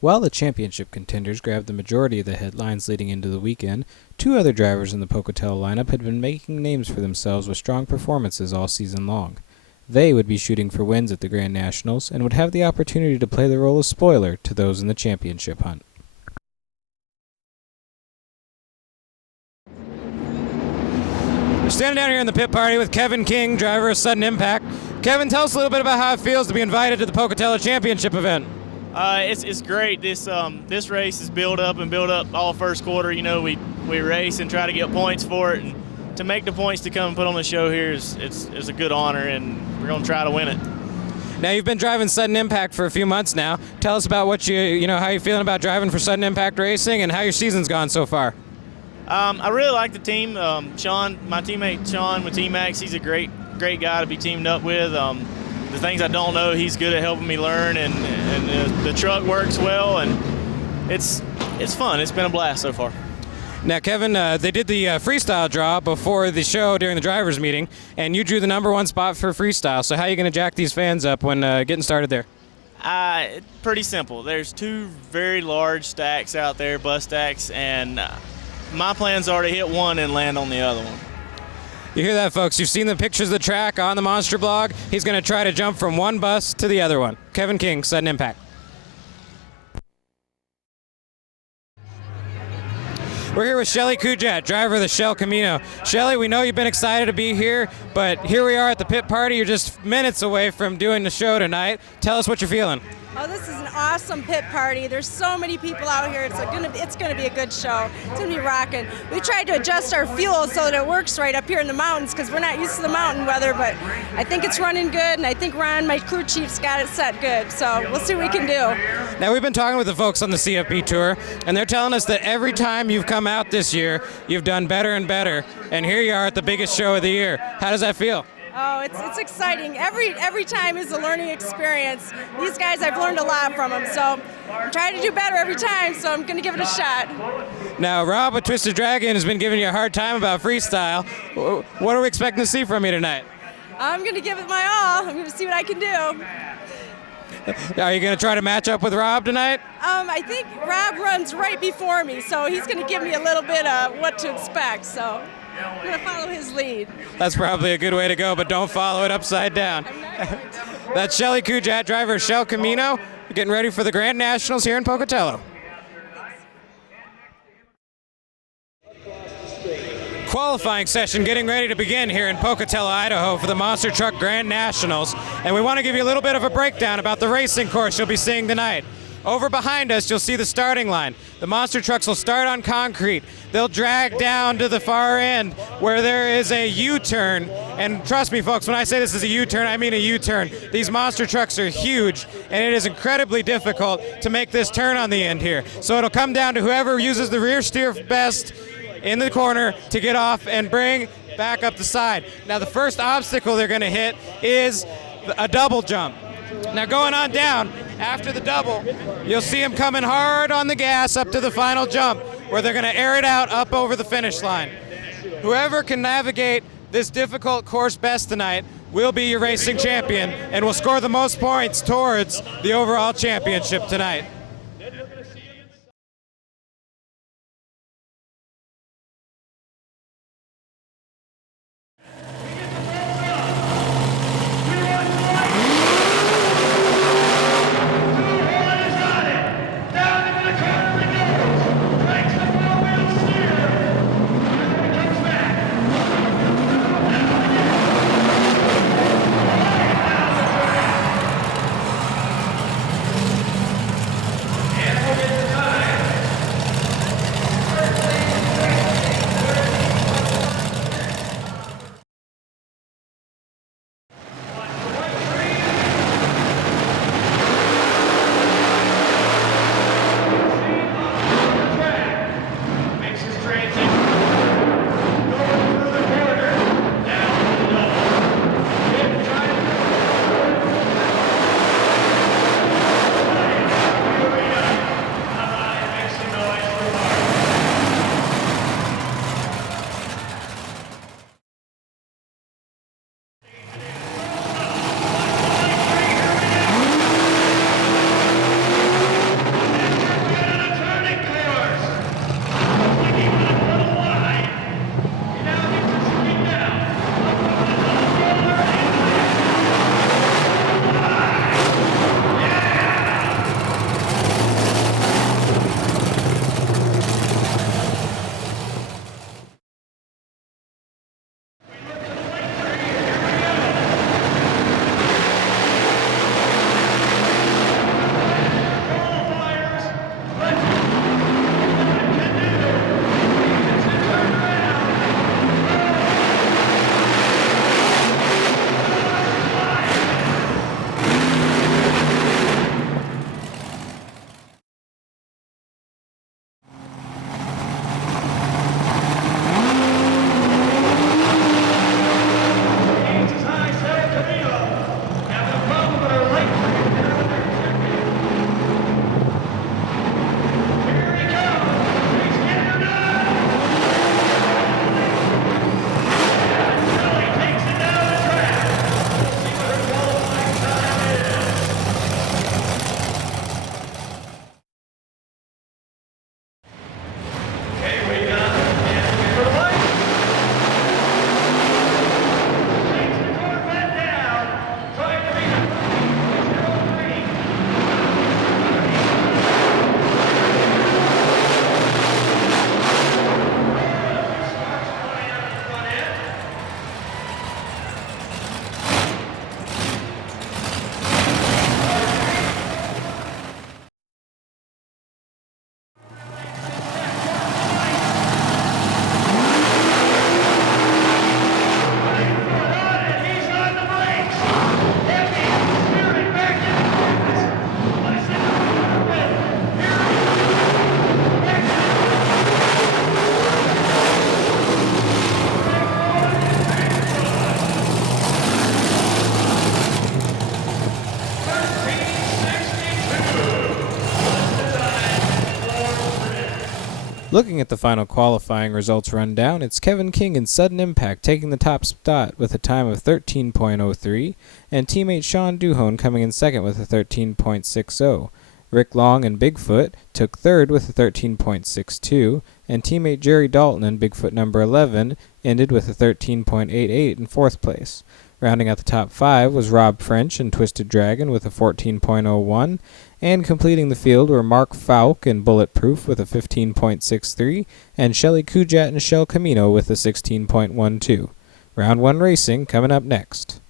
While the championship contenders grabbed the majority of the headlines leading into the weekend, two other drivers in the Pocatello lineup had been making names for themselves with strong performances all season long. They would be shooting for wins at the Grand Nationals and would have the opportunity to play the role of spoiler to those in the championship hunt. We're standing down here in the pit party with Kevin King, driver of Sudden Impact. Kevin, tell us a little bit about how it feels to be invited to the Pocatello Championship event. It's great. This race is built up all first quarter. You know, we race and try to get points for it, and to make the points to come and put on the show here is a good honor, and we're going to try to win it. Now, you've been driving Sudden Impact for a few months now. Tell us about how you're feeling about driving for Sudden Impact Racing and how your season's gone so far. I really like the team. Sean, my teammate Sean with T-Max, he's a great guy to be teamed up with. The things I don't know, he's good at helping me learn, and the truck works well, and it's fun. It's been a blast so far. Now, Kevin, they did the freestyle draw before the show during the drivers' meeting, and you drew the #1 spot for freestyle. So how are you going to jack these fans up when getting started there? Pretty simple. There's two very large stacks out there, bus stacks, and my plans are to hit one and land on the other one. You hear that, folks? You've seen the pictures of the track on the Monster Blog. He's going to try to jump from one bus to the other one. Kevin King, Sudden Impact. We're here with Shelley Kujet, driver of the Shell Camino. Shelley, we know you've been excited to be here, but here we are at the pit party. You're just minutes away from doing the show tonight. Tell us what you're feeling. Oh, this is an awesome pit party. There's so many people out here. It's gonna be a good show. It's gonna be rocking. We tried to adjust our fuel so that it works right up here in the mountains because we're not used to the mountain weather, but I think it's running good, and I think Ron, my crew chief's got it set good. So we'll see what we can do. Now, we've been talking with the folks on the CFP Tour, and they're telling us that every time you've come out this year, you've done better and better, and here you are at the biggest show of the year. How does that feel? Oh, it's exciting. Every time is a learning experience. These guys, I've learned a lot from them, so I'm trying to do better every time, so I'm going to give it a shot. Now, Rob with Twisted Dragon has been giving you a hard time about freestyle. What are we expecting to see from you tonight? I'm going to give it my all. I'm going to see what I can do. Are you going to try to match up with Rob tonight? I think Rob runs right before me, so he's going to give me a little bit of what to expect, so I'm going to follow his lead. That's probably a good way to go, but don't follow it upside down. That's Shelley Kujet, driver of Shell Camino, getting ready for the Grand Nationals here in Pocatello. Qualifying session getting ready to begin here in Pocatello, Idaho for the Monster Truck Grand Nationals. And we want to give you a little bit of a breakdown about the racing course you'll be seeing tonight. Over behind us, you'll see the starting line. The monster trucks will start on concrete. They'll drag down to the far end where there is a U-turn. And trust me, folks, when I say this is a U-turn, I mean a U-turn. These monster trucks are huge, and it is incredibly difficult to make this turn on the end here. So it'll come down to whoever uses the rear steer best in the corner to get off and bring back up the side. Now, the first obstacle they're going to hit is a double jump. Now, going on down, after the double, you'll see them coming hard on the gas up to the final jump, where they're going to air it out up over the finish line. Whoever can navigate this difficult course best tonight will be your racing champion and will score the most points towards the overall championship tonight. Looking at the final qualifying results rundown, it's Kevin King and Sudden Impact taking the top spot with a time of 13.03, and teammate Sean Duhone coming in second with a 13.60. Rick Long and Bigfoot took third with a 13.62, and teammate Jerry Dalton and Bigfoot number 11 ended with a 13.88 in fourth place. Rounding out the top 5 was Rob French and Twisted Dragon with a 14.01, and completing the field were Mark Falk and Bulletproof with a 15.63, and Shelley Kujet and Shell Camino with a 16.12. Round 1 racing coming up next.